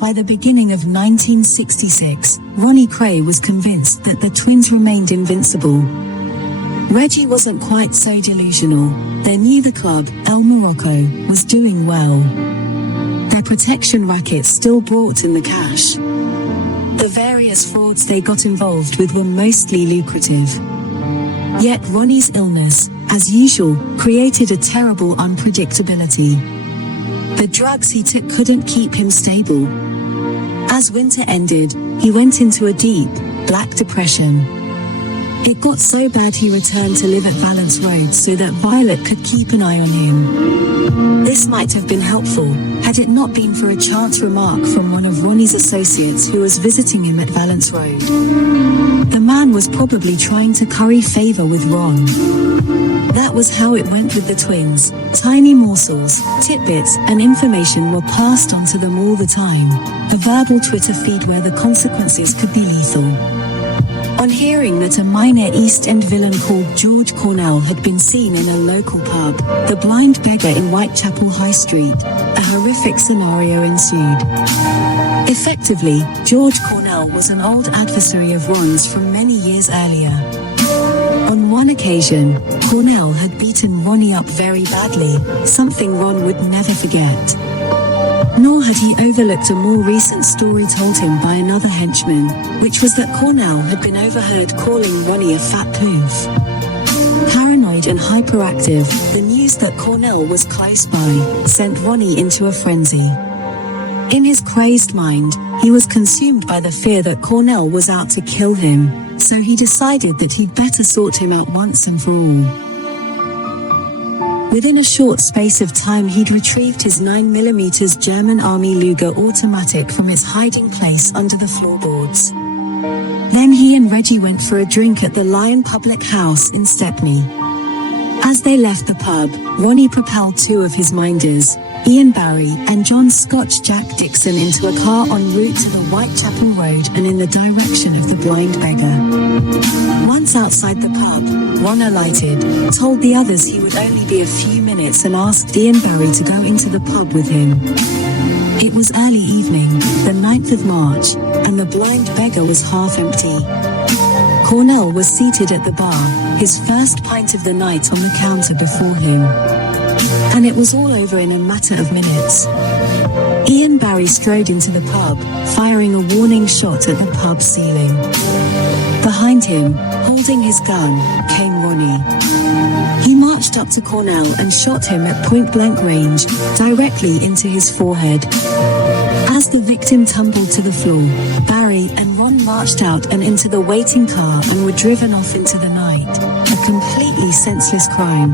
By the beginning of 1966, Ronnie Kray was convinced that the twins remained invincible. Reggie wasn't quite so delusional. They knew the club, El Morocco, was doing well. Their protection racket still brought in the cash. The various frauds they got involved with were mostly lucrative. Yet Ronnie's illness, as usual, created a terrible unpredictability. The drugs he took couldn't keep him stable. As winter ended, he went into a deep, black depression. It got so bad he returned to live at Valence Road so that Violet could keep an eye on him. This might have been helpful, had it not been for a chance remark from one of Ronnie's associates who was visiting him at Valence Road. The man was probably trying to curry favor with Ron. That was how it went with the twins. Tiny morsels, tidbits, and information were passed on to them all the time. A verbal Twitter feed where the consequences could be lethal. On hearing that a minor East End villain called George Cornell had been seen in a local pub, The Blind Beggar in Whitechapel High Street, a horrific scenario ensued. Effectively, George Cornell was an old adversary of Ron's from many years earlier. On one occasion, Cornell had beaten Ronnie up very badly, something Ron would never forget. Nor had he overlooked a more recent story told him by another henchman, which was that Cornell had been overheard calling Ronnie a fat poof. Paranoid and hyperactive, the news that Cornell was close by sent Ronnie into a frenzy. In his crazed mind, he was consumed by the fear that Cornell was out to kill him, so he decided that he'd better sort him out once and for all. Within a short space of time he'd retrieved his 9mm German Army Luger automatic from its hiding place under the floorboards. Then he and Reggie went for a drink at the Lion Public House in Stepney. As they left the pub, Ronnie propelled two of his minders, Ian Barry and John Scotch Jack Dixon, into a car en route to the Whitechapel Road and in the direction of the Blind Beggar. Once outside the pub, Ron alighted, told the others he would only be a few minutes and asked Ian Barry to go into the pub with him. It was early evening, the 9th of March, and the Blind Beggar was half empty. Cornell was seated at the bar, his first pint of the night on the counter before him. And it was all over in a matter of minutes. Ian Barry strode into the pub, firing a warning shot at the pub ceiling. Behind him, holding his gun, came Ronnie. He marched up to Cornell and shot him at point-blank range, directly into his forehead. As the victim tumbled to the floor, Barry and Ron marched out and into the waiting car and were driven off into the night, a completely senseless crime.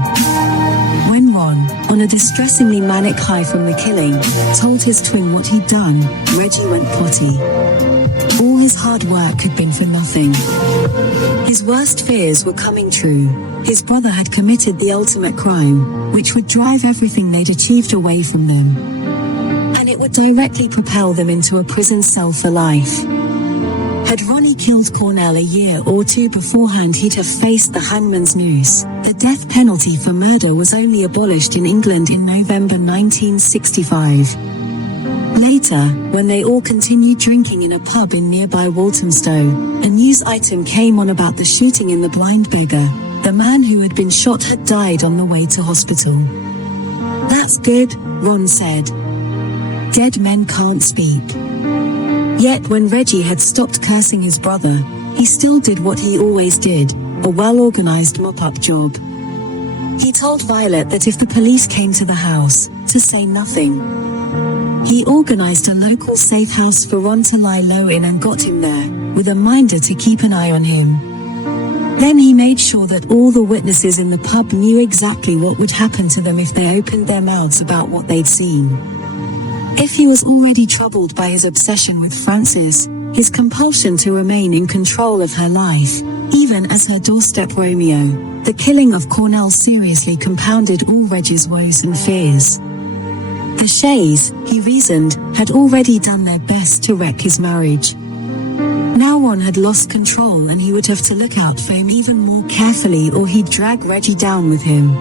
When Ron, on a distressingly manic high from the killing, told his twin what he'd done, Reggie went potty. All his hard work had been for nothing. His worst fears were coming true. His brother had committed the ultimate crime, which would drive everything they'd achieved away from them. And it would directly propel them into a prison cell for life. Had Ronnie killed Cornell a year or two beforehand, he'd have faced the hangman's noose. The death penalty for murder was only abolished in England in November 1965. Later, when they all continued drinking in a pub in nearby Walthamstow, a news item came on about the shooting in the Blind Beggar. The man who had been shot had died on the way to hospital. "That's good," Ron said. "Dead men can't speak." Yet when Reggie had stopped cursing his brother, he still did what he always did, a well-organized mop-up job. He told Violet that if the police came to the house, to say nothing. He organized a local safe house for Ron to lie low in and got him there, with a minder to keep an eye on him. Then he made sure that all the witnesses in the pub knew exactly what would happen to them if they opened their mouths about what they'd seen. If he was already troubled by his obsession with Frances, his compulsion to remain in control of her life, even as her doorstep Romeo, the killing of Cornell seriously compounded all Reggie's woes and fears. The Shays, he reasoned, had already done their best to wreck his marriage. Now Ron had lost control and he would have to look out for him even more carefully or he'd drag Reggie down with him.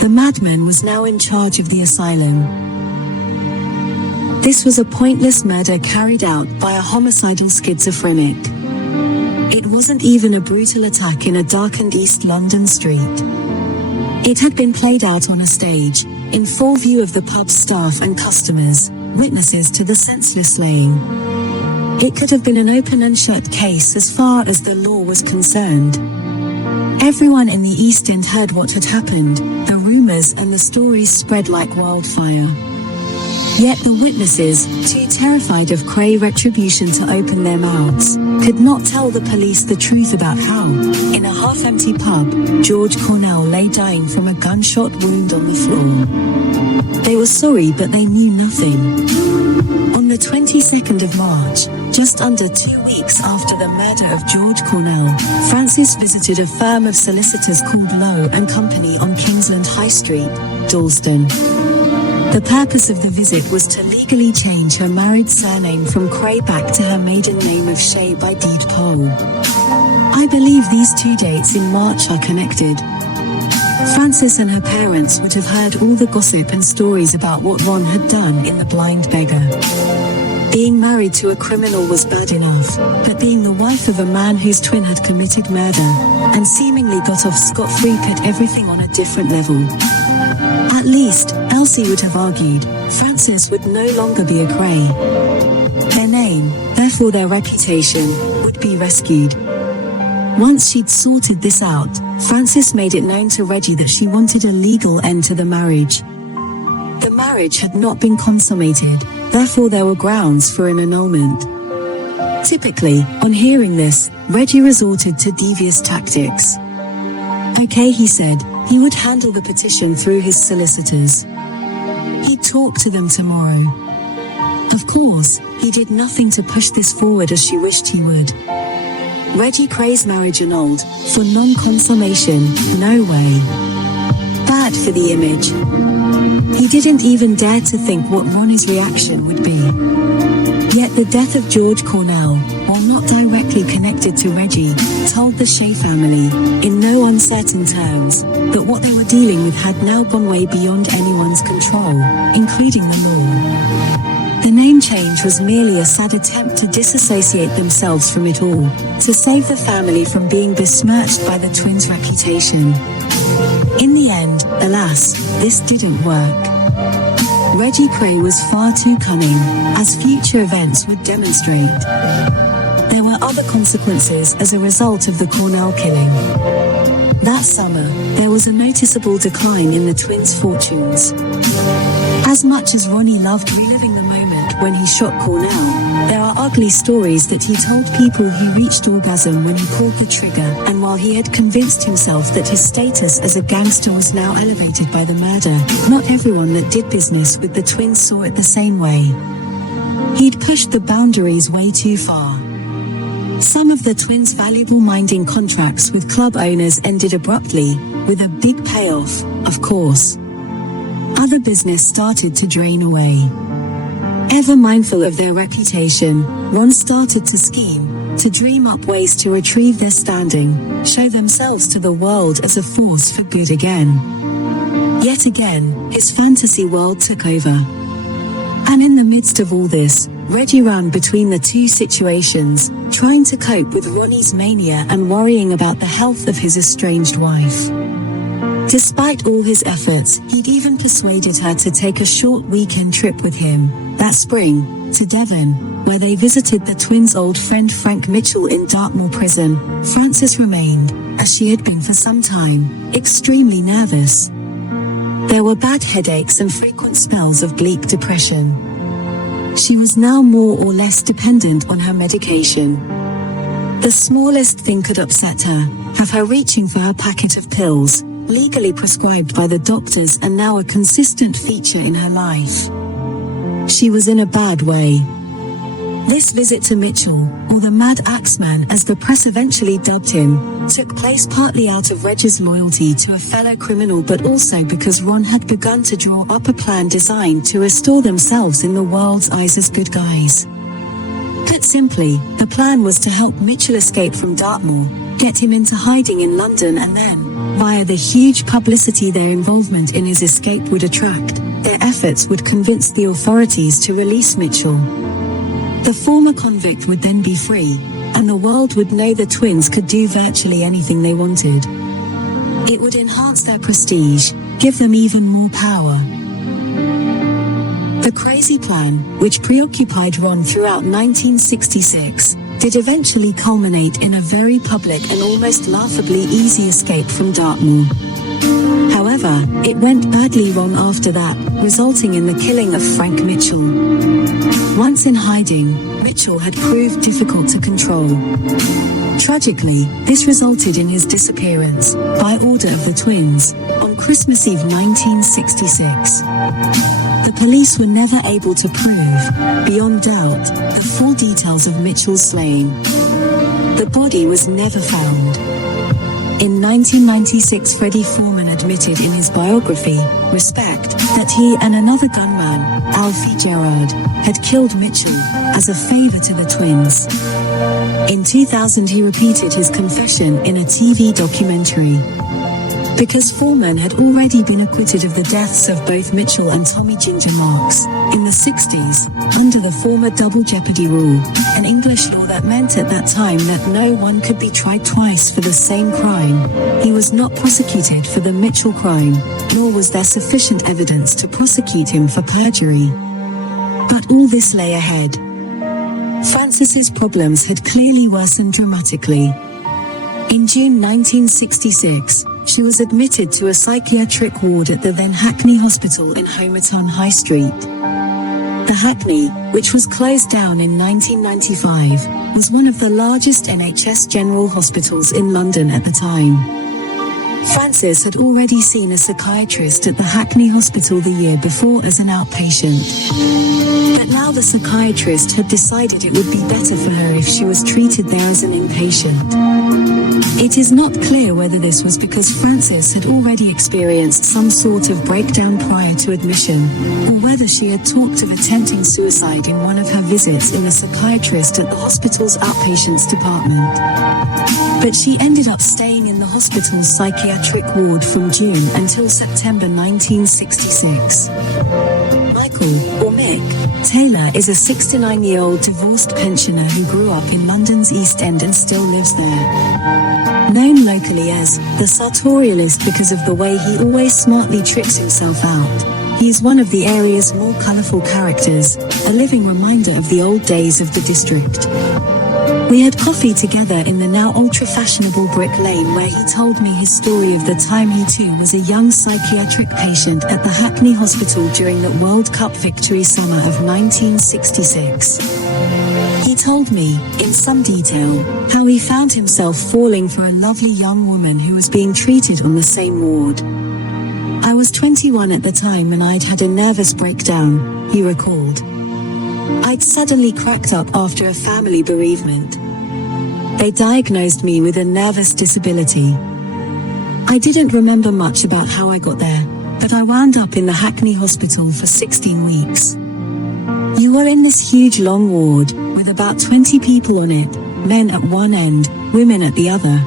The madman was now in charge of the asylum. This was a pointless murder carried out by a homicidal schizophrenic. It wasn't even a brutal attack in a darkened East London street. It had been played out on a stage, in full view of the pub's staff and customers, witnesses to the senseless slaying. It could have been an open and shut case as far as the law was concerned. Everyone in the East End heard what had happened, the rumors and the stories spread like wildfire. Yet the witnesses, too terrified of Kray retribution to open their mouths, could not tell the police the truth about how, in a half-empty pub, George Cornell lay dying from a gunshot wound on the floor. They were sorry but they knew nothing. On the 22nd of March, just under 2 weeks after the murder of George Cornell, Frances visited a firm of solicitors called Lowe and Company on Kingsland High Street, Dalston. The purpose of the visit was to legally change her married surname from Kray back to her maiden name of Shay by deed poll. I believe these two dates in March are connected. Frances and her parents would have heard all the gossip and stories about what Ron had done in The Blind Beggar. Being married to a criminal was bad enough, but being the wife of a man whose twin had committed murder, and seemingly got off scot-free put everything on a different level. At least, Elsie would have argued, Frances would no longer be a Kray. Their name, therefore their reputation, would be rescued. Once she'd sorted this out, Frances made it known to Reggie that she wanted a legal end to the marriage. The marriage had not been consummated, therefore there were grounds for an annulment. Typically, on hearing this, Reggie resorted to devious tactics. Okay, he said, he would handle the petition through his solicitors. He'd talk to them tomorrow. Of course, he did nothing to push this forward as she wished he would. Reggie Kray's marriage annulled, for non-consummation, no way. Bad for the image. He didn't even dare to think what Ronnie's reaction would be. Yet the death of George Cornell, while not directly connected to Reggie, told the Shay family, in no uncertain terms, that what they were dealing with had now gone way beyond anyone's control, including the law. The name change was merely a sad attempt to disassociate themselves from it all, to save the family from being besmirched by the twins' reputation. In the end, alas, this didn't work. Reggie Kray was far too cunning, as future events would demonstrate. There were other consequences as a result of the Cornell killing. That summer, there was a noticeable decline in the twins' fortunes. As much as Ronnie loved reliving the moment when he shot Cornell, there are ugly stories that he told people he reached orgasm when he pulled the trigger, and while he had convinced himself that his status as a gangster was now elevated by the murder, not everyone that did business with the twins saw it the same way. He'd pushed the boundaries way too far. Some of the twins' valuable minding contracts with club owners ended abruptly, with a big payoff, of course. Other business started to drain away. Ever mindful of their reputation, Ron started to scheme, to dream up ways to retrieve their standing, show themselves to the world as a force for good again. Yet again, his fantasy world took over. And in the midst of all this, Reggie ran between the two situations, trying to cope with Ronnie's mania and worrying about the health of his estranged wife. Despite all his efforts, he'd even persuaded her to take a short weekend trip with him, that spring, to Devon, where they visited the twins' old friend Frank Mitchell in Dartmoor prison. Frances remained, as she had been for some time, extremely nervous. There were bad headaches and frequent spells of bleak depression. She was now more or less dependent on her medication. The smallest thing could upset her, have her reaching for her packet of pills, legally prescribed by the doctors and now a consistent feature in her life. She was in a bad way. This visit to Mitchell, or the Mad Axeman as the press eventually dubbed him, took place partly out of Reg's loyalty to a fellow criminal but also because Ron had begun to draw up a plan designed to restore themselves in the world's eyes as good guys. Put simply, the plan was to help Mitchell escape from Dartmoor, get him into hiding in London and then, via the huge publicity their involvement in his escape would attract, their efforts would convince the authorities to release Mitchell. The former convict would then be free, and the world would know the twins could do virtually anything they wanted. It would enhance their prestige, give them even more power. The crazy plan, which preoccupied Ron throughout 1966, did eventually culminate in a very public and almost laughably easy escape from Dartmoor. However, it went badly wrong after that, resulting in the killing of Frank Mitchell. Once in hiding, Mitchell had proved difficult to control. Tragically, this resulted in his disappearance, by order of the twins, on Christmas Eve 1966. The police were never able to prove, beyond doubt, the full details of Mitchell's slaying. The body was never found. In 1996, Freddie Foreman admitted in his biography, Respect, that he and another gunman, Alfie Gerard, had killed Mitchell, as a favor to the twins. In 2000 he repeated his confession in a TV documentary. Because Foreman had already been acquitted of the deaths of both Mitchell and Tommy Ginger Marks, in the 60s, under the former double jeopardy rule, an English law that meant at that time that no one could be tried twice for the same crime, he was not prosecuted for the Mitchell crime, nor was there sufficient evidence to prosecute him for perjury. But all this lay ahead. Francis's problems had clearly worsened dramatically. In June 1966, she was admitted to a psychiatric ward at the then Hackney Hospital in Homerton High Street. The Hackney, which was closed down in 1995, was one of the largest NHS general hospitals in London at the time. Francis had already seen a psychiatrist at the Hackney Hospital the year before as an outpatient. But now the psychiatrist had decided it would be better for her if she was treated there as an inpatient. It is not clear whether this was because Frances had already experienced some sort of breakdown prior to admission, or whether she had talked of attempting suicide in one of her visits in the psychiatrist at the hospital's outpatients department. But she ended up staying in the hospital's psychiatric ward from June until September 1966. Michael, or Mick, Taylor is a 69-year-old divorced pensioner who grew up in London's East End and still lives there. Known locally as the sartorialist because of the way he always smartly tricks himself out, he is one of the area's more colourful characters, a living reminder of the old days of the district. We had coffee together in the now ultra-fashionable Brick Lane where he told me his story of the time he too was a young psychiatric patient at the Hackney Hospital during the World Cup victory summer of 1966. He told me, in some detail, how he found himself falling for a lovely young woman who was being treated on the same ward. I was 21 at the time and I'd had a nervous breakdown, he recalled. I'd suddenly cracked up after a family bereavement. They diagnosed me with a nervous disability. I didn't remember much about how I got there, but I wound up in the Hackney Hospital for 16 weeks. You were in this huge long ward, with about 20 people on it, men at one end, women at the other.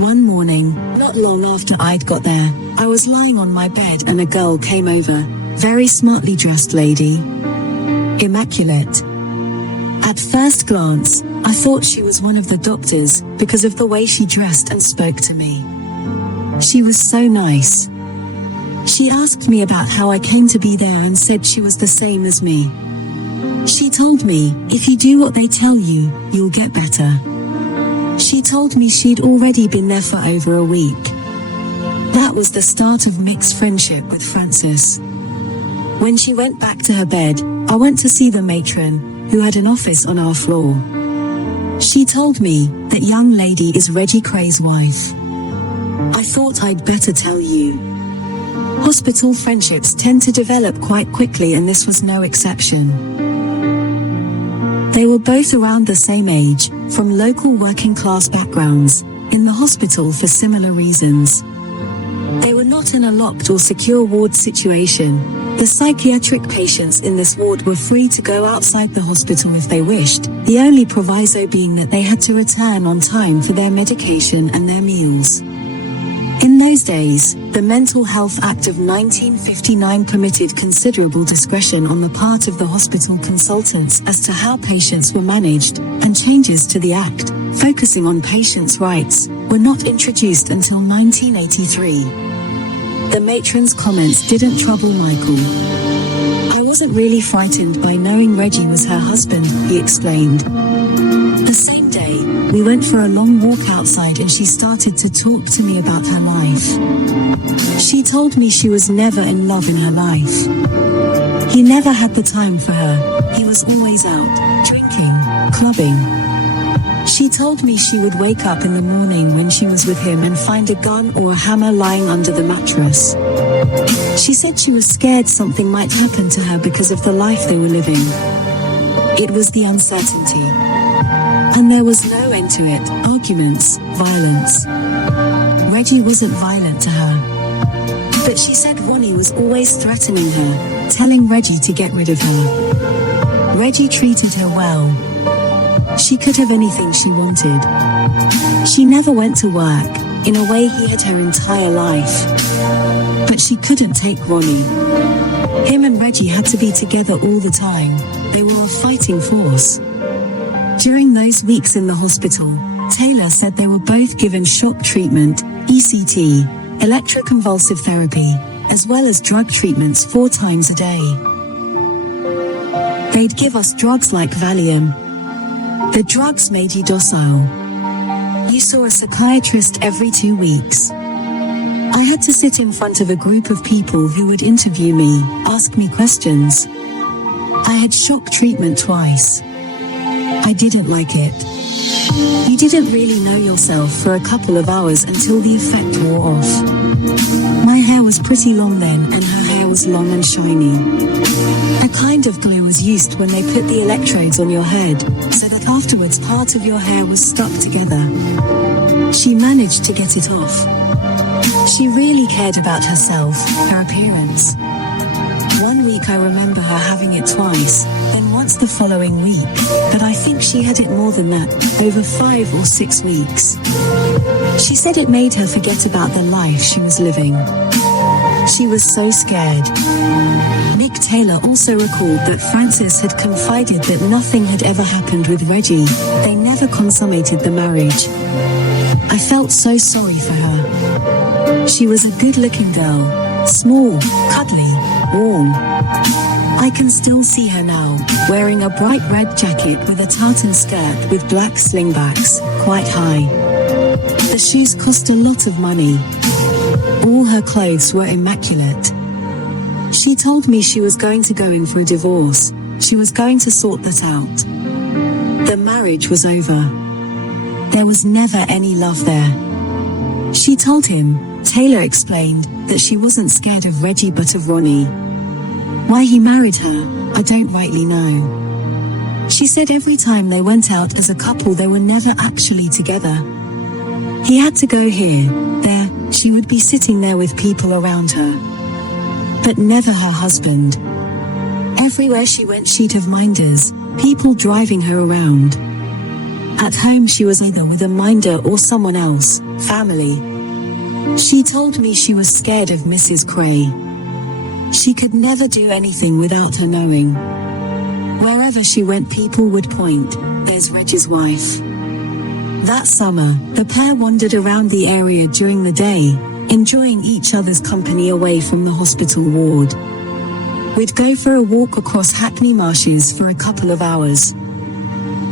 One morning, not long after I'd got there, I was lying on my bed and a girl came over, very smartly dressed lady. Immaculate. At first glance, I thought she was one of the doctors, because of the way she dressed and spoke to me. She was so nice. She asked me about how I came to be there and said she was the same as me. She told me, if you do what they tell you, you'll get better. She told me she'd already been there for over a week. That was the start of Mick's friendship with Frances. When she went back to her bed, I went to see the matron, who had an office on our floor. She told me, that young lady is Reggie Kray's wife. I thought I'd better tell you. Hospital friendships tend to develop quite quickly and this was no exception. They were both around the same age, from local working class backgrounds, in the hospital for similar reasons. They were not in a locked or secure ward situation. The psychiatric patients in this ward were free to go outside the hospital if they wished, the only proviso being that they had to return on time for their medication and their meals. In those days, the Mental Health Act of 1959 permitted considerable discretion on the part of the hospital consultants as to how patients were managed, and changes to the Act, focusing on patients' rights, were not introduced until 1983. The matron's comments didn't trouble Michael. "I wasn't really frightened by knowing Reggie was her husband," he explained. The same day, we went for a long walk outside and she started to talk to me about her life. She told me she was never in love in her life. He never had the time for her. He was always out, drinking, clubbing. She told me she would wake up in the morning when she was with him and find a gun or a hammer lying under the mattress. She said she was scared something might happen to her because of the life they were living. It was the uncertainty. And there was no end to it, arguments, violence. Reggie wasn't violent to her. But she said Ronnie was always threatening her, telling Reggie to get rid of her. Reggie treated her well. She could have anything she wanted. She never went to work, in a way he had her entire life. But she couldn't take Ronnie. Him and Reggie had to be together all the time. They were a fighting force. During those weeks in the hospital, Taylor said they were both given shock treatment, ECT, electroconvulsive therapy, as well as drug treatments 4 times a day. They'd give us drugs like Valium. The drugs made you docile. You saw a psychiatrist every 2 weeks. I had to sit in front of a group of people who would interview me, ask me questions. I had shock treatment twice. I didn't like it. You didn't really know yourself for a couple of hours until the effect wore off. My hair was pretty long then and her hair was long and shiny. A kind of glue was used when they put the electrodes on your head, so that afterwards part of your hair was stuck together. She managed to get it off. She really cared about herself, her appearance. One week I remember her having it twice, then once the following week, but I think she had it more than that, over 5 or 6 weeks. She said it made her forget about the life she was living. She was so scared. Nick Taylor also recalled that Frances had confided that nothing had ever happened with Reggie. They never consummated the marriage. I felt so sorry for her. She was a good-looking girl, small, cuddly, warm. I can still see her now, wearing a bright red jacket with a tartan skirt with black slingbacks, quite high. The shoes cost a lot of money. All her clothes were immaculate. She told me she was going to go in for a divorce. She was going to sort that out. The marriage was over. There was never any love there. She told him, Taylor explained, that she wasn't scared of Reggie but of Ronnie. Why he married her, I don't rightly know. She said every time they went out as a couple they were never actually together. He had to go here, there, she would be sitting there with people around her. But never her husband. Everywhere she went she'd have minders, people driving her around. At home she was either with a minder or someone else, family. She told me she was scared of Mrs. Kray. She could never do anything without her knowing. Wherever she went people would point, there's Reggie's wife. That summer, the pair wandered around the area during the day, enjoying each other's company away from the hospital ward. We'd go for a walk across Hackney Marshes for a couple of hours.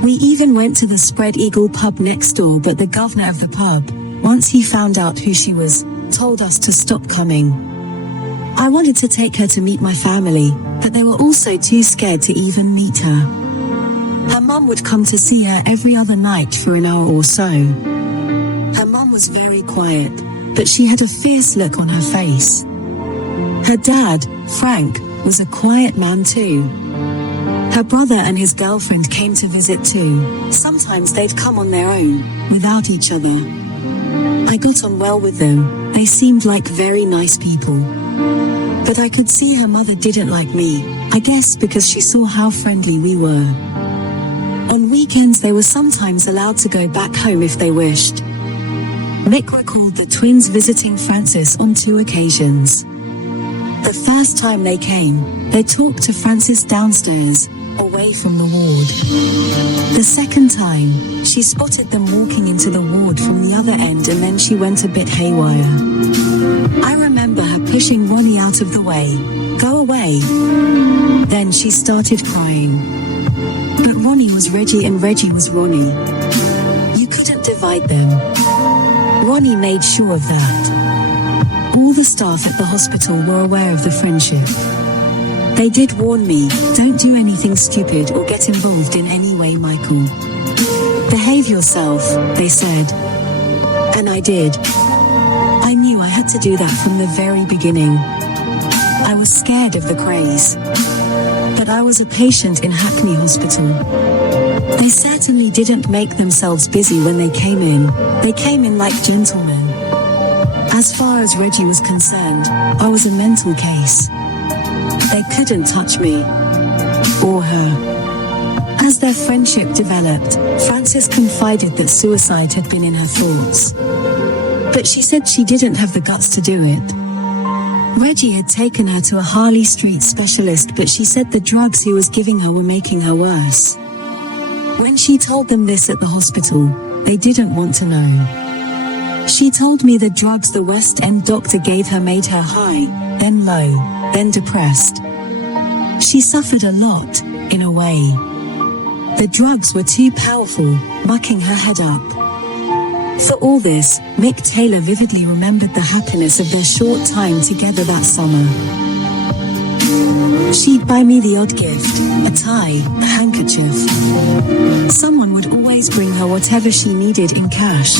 We even went to the Spread Eagle pub next door, but the governor of the pub, once he found out who she was, told us to stop coming. I wanted to take her to meet my family, but they were also too scared to even meet her. Her mum would come to see her every other night for an hour or so. Her mum was very quiet, but she had a fierce look on her face. Her dad, Frank, was a quiet man too. Her brother and his girlfriend came to visit too. Sometimes they'd come on their own, without each other. I got on well with them, they seemed like very nice people. But I could see her mother didn't like me, I guess because she saw how friendly we were. On weekends they were sometimes allowed to go back home if they wished. Mick recalled the twins visiting Francis on 2 occasions. The first time they came, they talked to Francis downstairs, away from the ward. The second time, she spotted them walking into the ward from the other end and then she went a bit haywire. I remember her pushing Ronnie out of the way. Go away. Then she started crying. But Ronnie was Reggie and Reggie was Ronnie. You couldn't divide them. Ronnie made sure of that. All the staff at the hospital were aware of the friendship. They did warn me, don't do anything stupid or get involved in any way, Michael. Behave yourself, they said. And I did. I knew I had to do that from the very beginning. I was scared of the Krays. But I was a patient in Hackney Hospital. They certainly didn't make themselves busy when they came in. They came in like gentlemen. As far as Reggie was concerned, I was a mental case. They couldn't touch me. Or her. As their friendship developed, Frances confided that suicide had been in her thoughts. But she said she didn't have the guts to do it. Reggie had taken her to a Harley Street specialist, but she said the drugs he was giving her were making her worse. When she told them this at the hospital, they didn't want to know. She told me the drugs the West End doctor gave her made her high, then low, then depressed. She suffered a lot, in a way. The drugs were too powerful, mucking her head up. For all this, Mick Taylor vividly remembered the happiness of their short time together that summer. She'd buy me the odd gift, a tie, a handkerchief. Someone would always bring her whatever she needed in cash.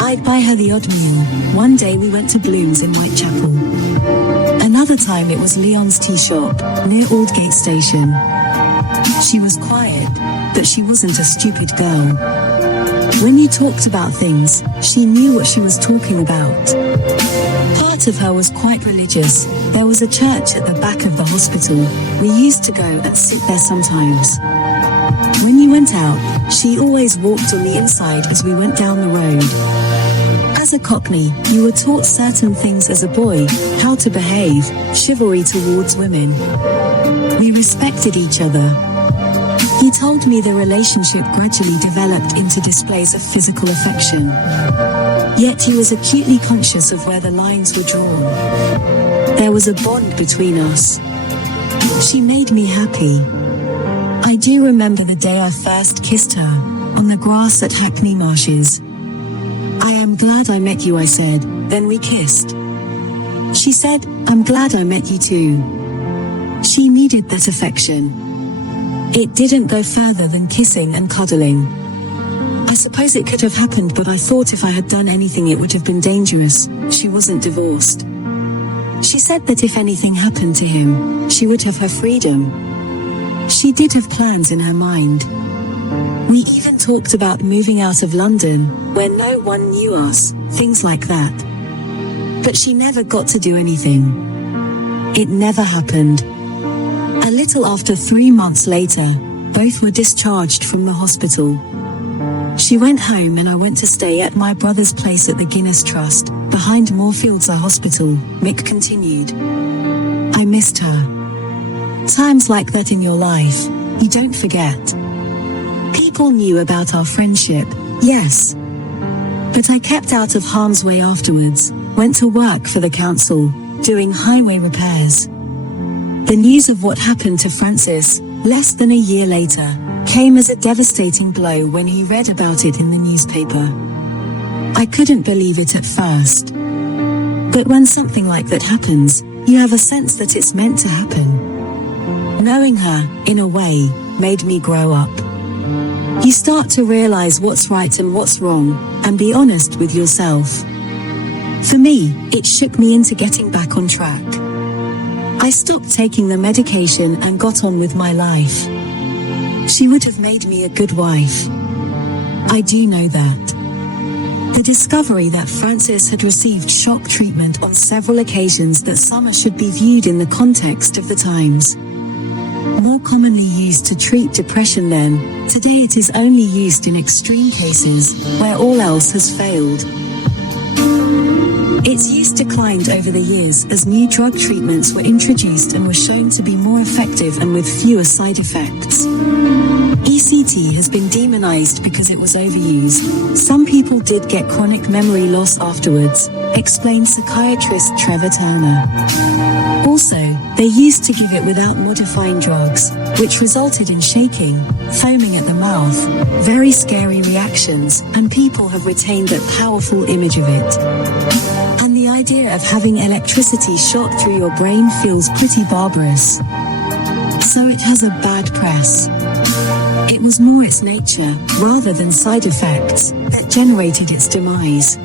I'd buy her the odd meal. One day we went to Bloom's in Whitechapel. Another time it was Leon's tea shop, near Aldgate Station. She was quiet, but she wasn't a stupid girl. When you talked about things, she knew what she was talking about. Part of her was quite religious. There was a church at the back of the hospital. We used to go and sit there sometimes. When you went out, she always walked on the inside as we went down the road. As a Cockney, you were taught certain things as a boy, how to behave, chivalry towards women. We respected each other. He told me the relationship gradually developed into displays of physical affection. Yet he was acutely conscious of where the lines were drawn. There was a bond between us. She made me happy. I do remember the day I first kissed her, on the grass at Hackney Marshes. I am glad I met you, I said, then we kissed. She said, I'm glad I met you too. She needed that affection. It didn't go further than kissing and cuddling. I suppose it could have happened, but I thought if I had done anything it would have been dangerous. She wasn't divorced. She said that if anything happened to him, she would have her freedom. She did have plans in her mind. We even talked about moving out of London, where no one knew us, things like that. But she never got to do anything. It never happened. A little after 3 months later, both were discharged from the hospital. She went home and I went to stay at my brother's place at the Guinness Trust, behind Moorfields Hospital, Mick continued. I missed her. Times like that in your life, you don't forget. People knew about our friendship, yes. But I kept out of harm's way afterwards, went to work for the council, doing highway repairs. The news of what happened to Francis, less than a year later, came as a devastating blow when he read about it in the newspaper. I couldn't believe it at first. But when something like that happens, you have a sense that it's meant to happen. Knowing her, in a way, made me grow up. You start to realize what's right and what's wrong, and be honest with yourself. For me, it shook me into getting back on track. I stopped taking the medication and got on with my life. She would have made me a good wife. I do know that. The discovery that Frances had received shock treatment on several occasions that summer should be viewed in the context of the times. More commonly used to treat depression then, today it is only used in extreme cases, where all else has failed. Its use declined over the years as new drug treatments were introduced and were shown to be more effective and with fewer side effects. ECT has been demonized because it was overused. Some people did get chronic memory loss afterwards, explains psychiatrist Trevor Turner. Also, they used to give it without modifying drugs, which resulted in shaking, foaming at the mouth, very scary reactions, and people have retained that powerful image of it. And the idea of having electricity shot through your brain feels pretty barbarous. So it has a bad press. It was more its nature, rather than side effects, that generated its demise.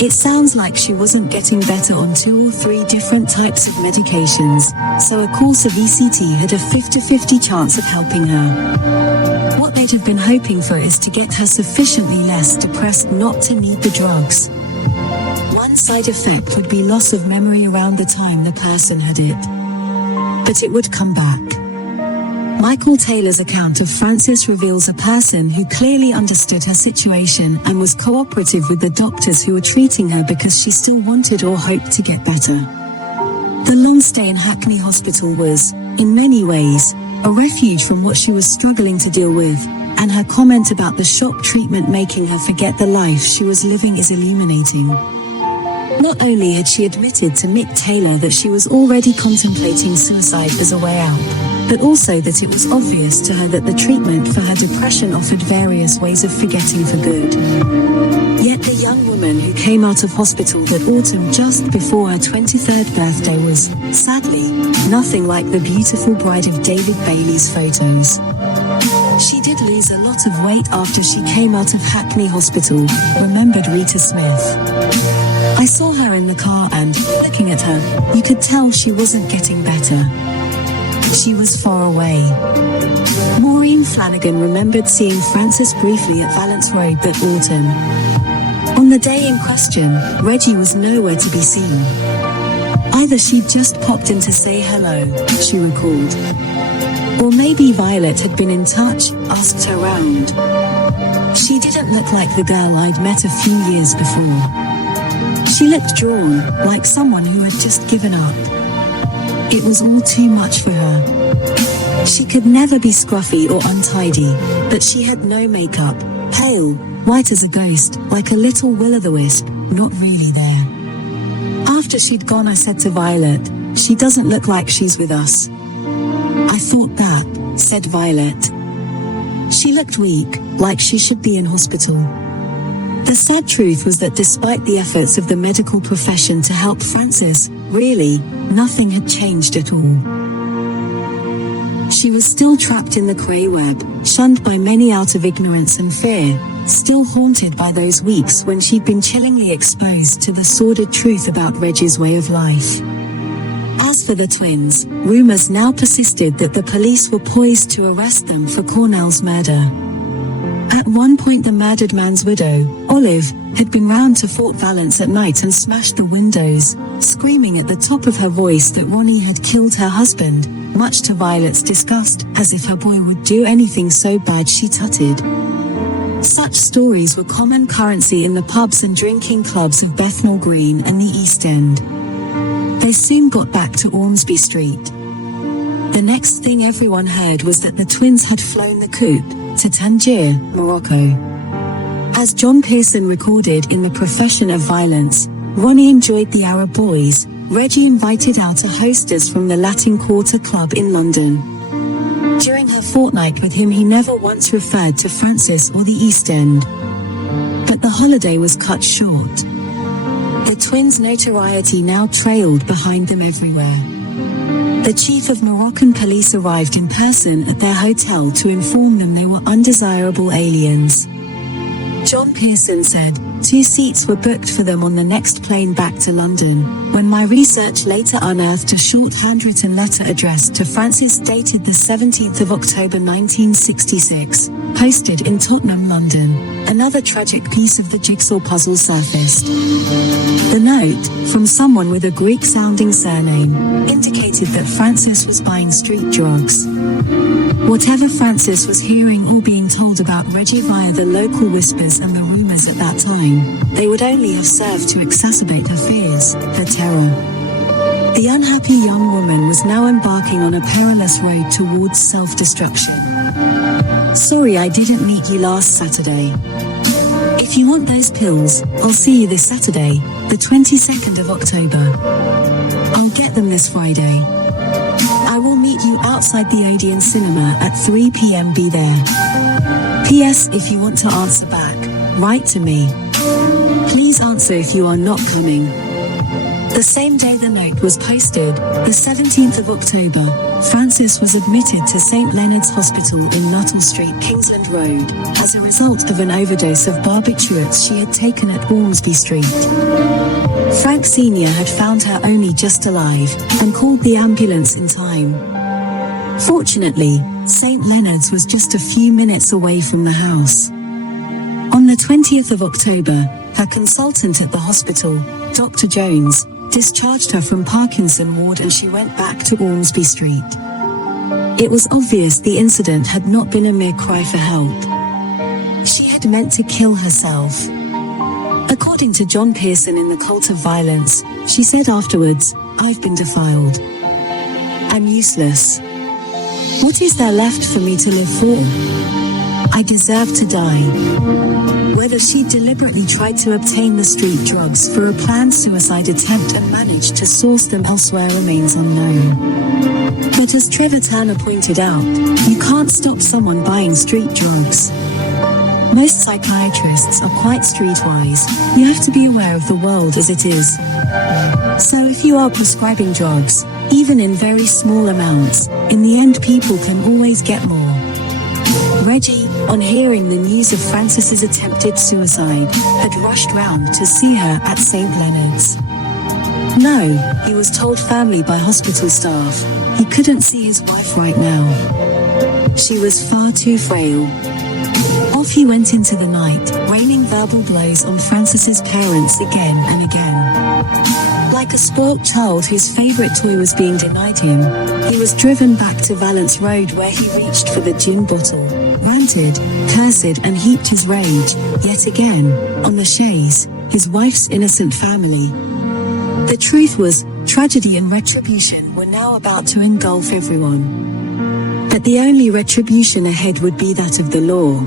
It sounds like she wasn't getting better on 2 or 3 different types of medications, so a course of ECT had a 50-50 chance of helping her. What they'd have been hoping for is to get her sufficiently less depressed not to need the drugs. One side effect would be loss of memory around the time the person had it. But it would come back. Michael Taylor's account of Frances reveals a person who clearly understood her situation and was cooperative with the doctors who were treating her because she still wanted or hoped to get better. The long stay in Hackney Hospital was, in many ways, a refuge from what she was struggling to deal with, and her comment about the shock treatment making her forget the life she was living is illuminating. Not only had she admitted to Mick Taylor that she was already contemplating suicide as a way out, but also that it was obvious to her that the treatment for her depression offered various ways of forgetting for good. Yet the young woman who came out of hospital that autumn just before her 23rd birthday was, sadly, nothing like the beautiful bride of David Bailey's photos. She did lose a lot of weight after she came out of Hackney Hospital, remembered Rita Smith. I saw her in the car and, looking at her, you could tell she wasn't getting better. She was far away. Maureen Flanagan remembered seeing Frances briefly at Valence Road that autumn. On the day in question, Reggie was nowhere to be seen. Either she'd just popped in to say hello, she recalled. Or maybe Violet had been in touch, asked her round. She didn't look like the girl I'd met a few years before. She looked drawn, like someone who had just given up. It was all too much for her. She could never be scruffy or untidy, but she had no makeup, pale, white as a ghost, like a little will-o'-the-wisp, not really there. After she'd gone, I said to Violet, "She doesn't look like she's with us." "I thought that," said Violet. She looked weak, like she should be in hospital. The sad truth was that despite the efforts of the medical profession to help Frances, really, nothing had changed at all. She was still trapped in the Kray web, shunned by many out of ignorance and fear, still haunted by those weeks when she'd been chillingly exposed to the sordid truth about Reggie's way of life. As for the twins, rumors now persisted that the police were poised to arrest them for Cornell's murder. At one point the murdered man's widow, Olive, had been round to Fort Valence at night and smashed the windows, screaming at the top of her voice that Ronnie had killed her husband, much to Violet's disgust, as if her boy would do anything so bad, she tutted. Such stories were common currency in the pubs and drinking clubs of Bethnal Green and the East End. They soon got back to Ormsby Street. The next thing everyone heard was that the twins had flown the coupe to Tangier, Morocco. As John Pearson recorded in The Profession of Violence, Ronnie enjoyed the Arab boys. Reggie invited out a hostess from the Latin Quarter Club in London. During her fortnight with him, he never once referred to Frances or the East End. But the holiday was cut short. The twins' notoriety now trailed behind them everywhere. The chief of Moroccan police arrived in person at their hotel to inform them they were undesirable aliens. John Pearson said, 2 seats were booked for them on the next plane back to London, when my research later unearthed a short handwritten letter addressed to Francis dated the 17th of October 1966, posted in Tottenham, London. Another tragic piece of the jigsaw puzzle surfaced. The note, from someone with a Greek-sounding surname, indicated that Francis was buying street drugs. Whatever Francis was hearing or being told about Reggie via the local whispers and the rumors at that time, they would only have served to exacerbate her fears, her terror. The unhappy young woman was now embarking on a perilous road towards self-destruction. Sorry I didn't meet you last Saturday. If you want those pills, I'll see you this Saturday, the 22nd of October. I'll get them this Friday. I will meet you outside the Odeon Cinema at 3 p.m. Be there. P.S. If you want to answer back, write to me. Please answer if you are not coming. The same day the note was posted, the 17th of October, Francis was admitted to St. Leonard's Hospital in Nuttall Street, Kingsland Road, as a result of an overdose of barbiturates she had taken at Ormsby Street. Frank Sr. had found her only just alive, and called the ambulance in time. Fortunately, St. Leonard's was just a few minutes away from the house. On the 20th of October, her consultant at the hospital, Dr. Jones, discharged her from Parkinson Ward and she went back to Ormsby Street. It was obvious the incident had not been a mere cry for help. She had meant to kill herself. According to John Pearson in The Cult of Violence, she said afterwards, "I've been defiled. I'm useless. What is there left for me to live for? I deserve to die." Whether she deliberately tried to obtain the street drugs for a planned suicide attempt and managed to source them elsewhere remains unknown. But as Trevor Turner pointed out, you can't stop someone buying street drugs. Most psychiatrists are quite streetwise. You have to be aware of the world as it is. So if you are prescribing drugs, even in very small amounts, in the end people can always get more. Reggie, on hearing the news of Francis's attempted suicide, had rushed round to see her at St. Leonard's. No, he was told family by hospital staff, he couldn't see his wife right now. She was far too frail. Off he went into the night, raining verbal blows on Francis's parents again and again. Like a spoilt child whose favorite toy was being denied him, he was driven back to Valence Road where he reached for the gin bottle, ranted, cursed and heaped his rage, yet again, on the chaise, his wife's innocent family. The truth was, tragedy and retribution were now about to engulf everyone. But the only retribution ahead would be that of the law.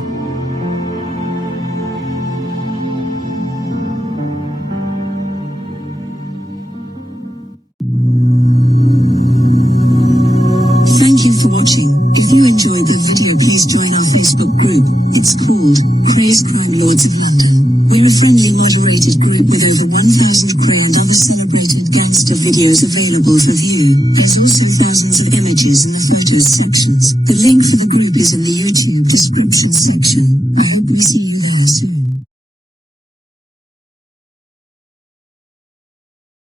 Thank you for watching. If you enjoyed the video, please join our Facebook group. It's called Krays Crime Lords of London. We're a friendly moderated group with over 1,000 Kray and other celebrated gangster videos available for view. There's also thousands of images in the photos sections. The link for the group is in the YouTube description section. I hope we see you there soon.